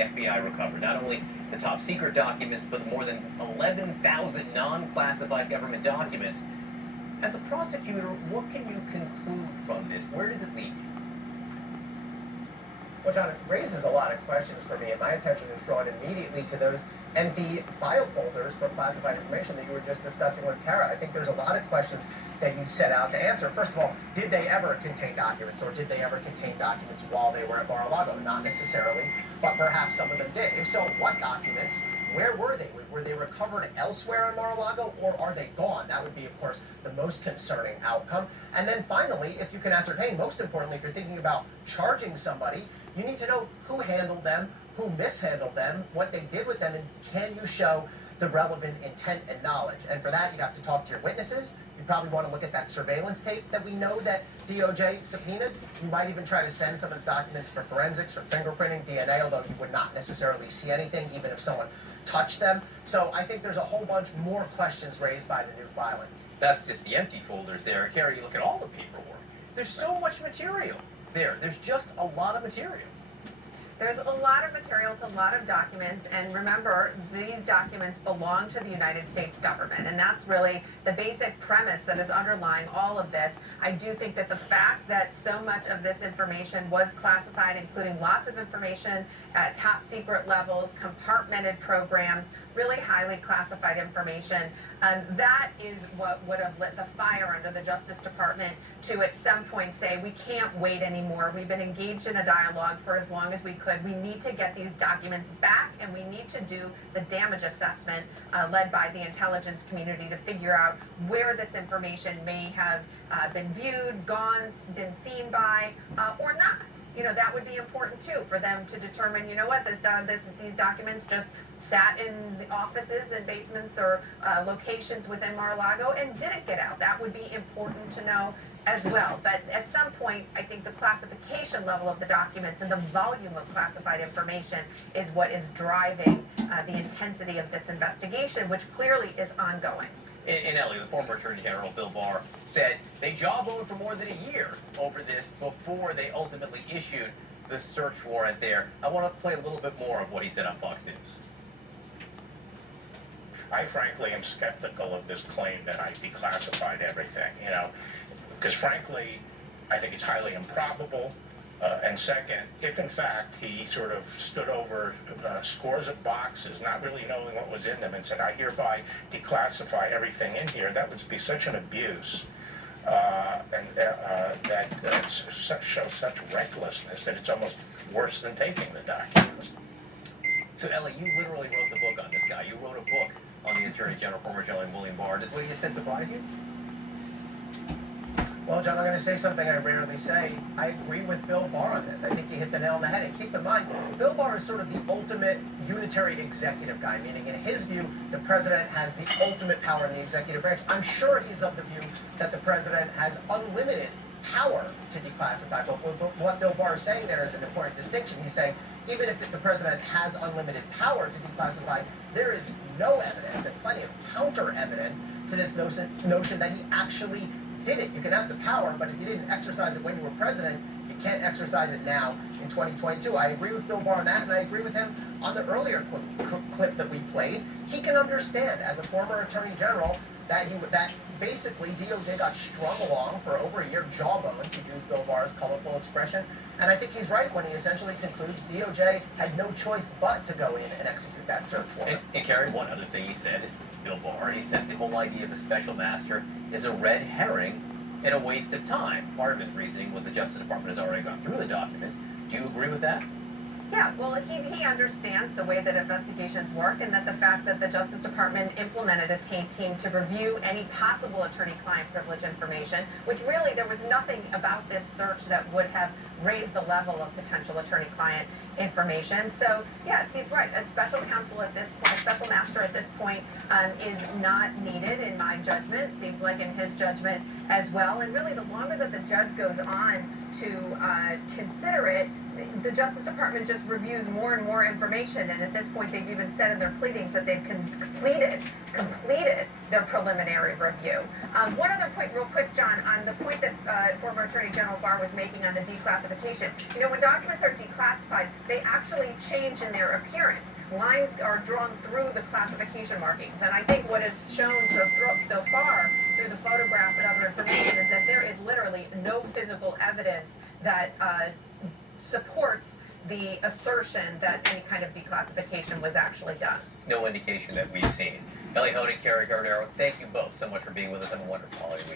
the FBI recovered. Not only the top secret documents, but more than 11,000 non-classified government documents. As a prosecutor, what can you conclude from this? Where does it lead you? Well, John, it raises a lot of questions for me, and my attention is drawn immediately to those empty file folders for classified information that you were just discussing with Kara. I think there's a lot of questions that you set out to answer. First of all, did they ever contain documents, or did they ever contain documents while they were at Mar-a-Lago? Not necessarily, but perhaps some of them did. If so, what documents? Where were they? Were they recovered elsewhere in Mar-a-Lago, or are they gone? That would be, of course, the most concerning outcome. And then finally, if you can ascertain, most importantly, if you're thinking about charging somebody, you need to know who handled them, who mishandled them, what they did with them, and can you show the relevant intent and knowledge. And for that, you'd have to talk to your witnesses. You'd probably want to look at that surveillance tape that we know that DOJ subpoenaed. You might even try to send some of the documents for forensics, for fingerprinting, DNA, although you would not necessarily see anything, even if someone touched them. So I think there's a whole bunch more questions raised by the new filing. That's just the empty folders there. Carrie, you look at all the paperwork. There's so much material there. There's just a lot of material. There's a lot of material, it's a lot of documents, and remember, these documents belong to the United States government, and that's really the basic premise that is underlying all of this. I do think that the fact that so much of this information was classified, including lots of information at top secret levels, compartmented programs, really highly classified information, that is what would have lit the fire under the Justice Department to at some point say, we can't wait anymore. We've been engaged in a dialogue for as long as we could. We need to get these documents back, and we need to do the damage assessment led by the intelligence community to figure out where this information may have been viewed, gone, been seen by, or not. You know, that would be important too, for them to determine, you know what, these documents just sat in the offices and basements or locations within Mar-a-Lago and didn't get out. That would be important to know as well. But at some point, I think the classification level of the documents and the volume of classified information is what is driving the intensity of this investigation, which clearly is ongoing. In LA, the former Attorney General Bill Barr said they jawboned for more than a year over this before they ultimately issued the search warrant there. I want to play a little bit more of what he said on Fox News. I frankly am skeptical of this claim that I declassified everything, because frankly, I think it's highly improbable. And second, if in fact he sort of stood over scores of boxes, not really knowing what was in them, and said, I hereby declassify everything in here, that would be such an abuse. That shows such recklessness that it's almost worse than taking the documents. So, Ellie, you literally wrote the book on this guy. You wrote a book on the Attorney General, former General William Barr. Does what he just said surprise you? Well, John, I'm going to say something I rarely say. I agree with Bill Barr on this. I think you hit the nail on the head. And keep in mind, Bill Barr is sort of the ultimate unitary executive guy, meaning in his view, the president has the ultimate power in the executive branch. I'm sure he's of the view that the president has unlimited power to declassify. But what Bill Barr is saying there is an important distinction. He's saying even if the president has unlimited power to declassify, there is no evidence and plenty of counter evidence to this notion that he actually did it. You can have the power, but if you didn't exercise it when you were president, you can't exercise it now in 2022. I agree with Bill Barr on that, and I agree with him on the earlier clip that we played. He can understand, as a former attorney general, that basically DOJ got strung along for over a year, jawbone, to use Bill Barr's colorful expression. And I think he's right when he essentially concludes DOJ had no choice but to go in and execute that search warrant. And Carrie, one other thing he said, Bill Barr, he said the whole idea of a special master is a red herring and a waste of time. Part of his reasoning was the Justice Department has already gone through the documents. Do you agree with that? Yeah, well, he understands the way that investigations work, and that the fact that the Justice Department implemented a team to review any possible attorney-client privilege information, which really there was nothing about this search that would have raised the level of potential attorney-client information. So yes, he's right. A special counsel at this point, a special master at this point, is not needed in my judgment. Seems like in his judgment as well. And really, the longer that the judge goes on to consider it, the Justice Department just reviews more and more information, and at this point they've even said in their pleadings that they've completed their preliminary review. One other point real quick, John, on the point that former Attorney General Barr was making on the declassification. You know, when documents are declassified, they actually change in their appearance. Lines are drawn through the classification markings, and I think what is shown so far through the photograph and other information is that there is literally no physical evidence that supports the assertion that any kind of declassification was actually done. No indication that we've seen. Ellie Honig, Carrie Cardero, thank you both so much for being with us. Have a wonderful holiday week.